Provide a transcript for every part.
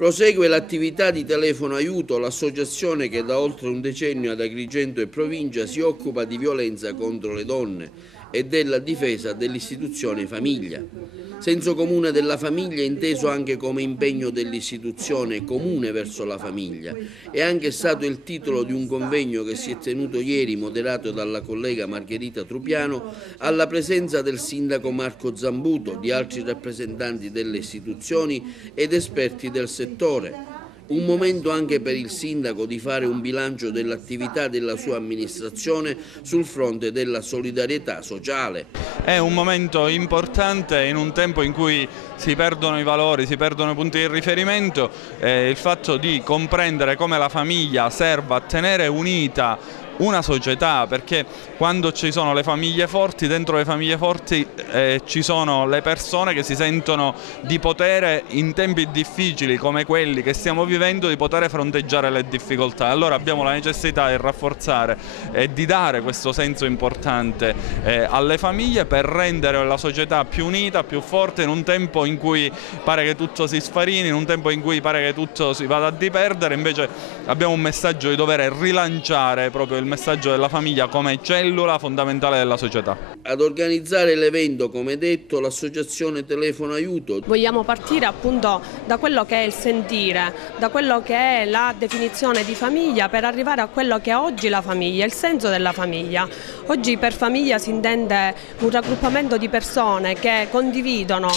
Prosegue l'attività di Telefono Aiuto, l'associazione che da oltre un decennio ad Agrigento e provincia si occupa di violenza contro le donne e della difesa dell'istituzione famiglia. Senso comune della famiglia inteso anche come impegno dell'istituzione comune verso la famiglia. È anche stato il titolo di un convegno che si è tenuto ieri, moderato dalla collega Margherita Trupiano, alla presenza del sindaco Marco Zambuto, di altri rappresentanti delle istituzioni ed esperti del settore. Un momento anche per il sindaco di fare un bilancio dell'attività della sua amministrazione sul fronte della solidarietà sociale. È un momento importante in un tempo in cui si perdono i valori, si perdono i punti di riferimento, il fatto di comprendere come la famiglia serva a tenere unita una società, perché quando ci sono le famiglie forti, dentro le famiglie forti ci sono le persone che si sentono di potere in tempi difficili come quelli che stiamo vivendo, di poter fronteggiare le difficoltà. Allora abbiamo la necessità di rafforzare e di dare questo senso importante alle famiglie per rendere la società più unita, più forte, in un tempo in cui pare che tutto si sfarini, in un tempo in cui pare che tutto si vada a diperdere. Invece abbiamo un messaggio di dover rilanciare proprio il messaggio della famiglia come cellula fondamentale della società. Ad organizzare l'evento, come detto, l'associazione Telefono Aiuto. Vogliamo partire appunto da quello che è il sentire, da quello che è la definizione di famiglia, per arrivare a quello che è oggi la famiglia, il senso della famiglia. Oggi per famiglia si intende un raggruppamento di persone che condividono,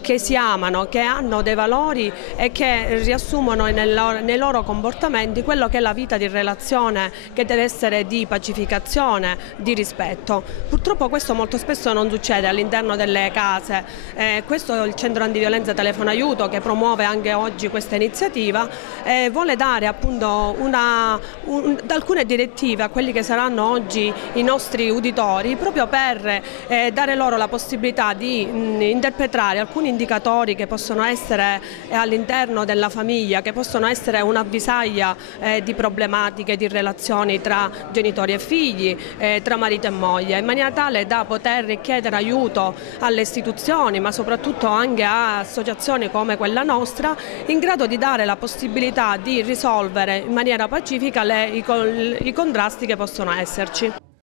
che si amano, che hanno dei valori e che riassumono nei loro comportamenti quello che è la vita di relazione, che deve essere di pacificazione, di rispetto. Purtroppo questo molto spesso non succede all'interno delle case. Questo è il Centro Antiviolenza Telefono Aiuto, che promuove anche oggi questa iniziativa, vuole dare appunto alcune direttive a quelli che saranno oggi i nostri uditori, proprio per dare loro la possibilità di interpretare alcuni indicatori che possono essere all'interno della famiglia, che possono essere un'avvisaglia di problematiche, di relazioni tra genitori e figli, tra marito e moglie, in maniera tale da poter chiedere aiuto alle istituzioni, ma soprattutto anche a associazioni come quella nostra, in grado di dare la possibilità di risolvere in maniera pacifica i contrasti che possono esserci.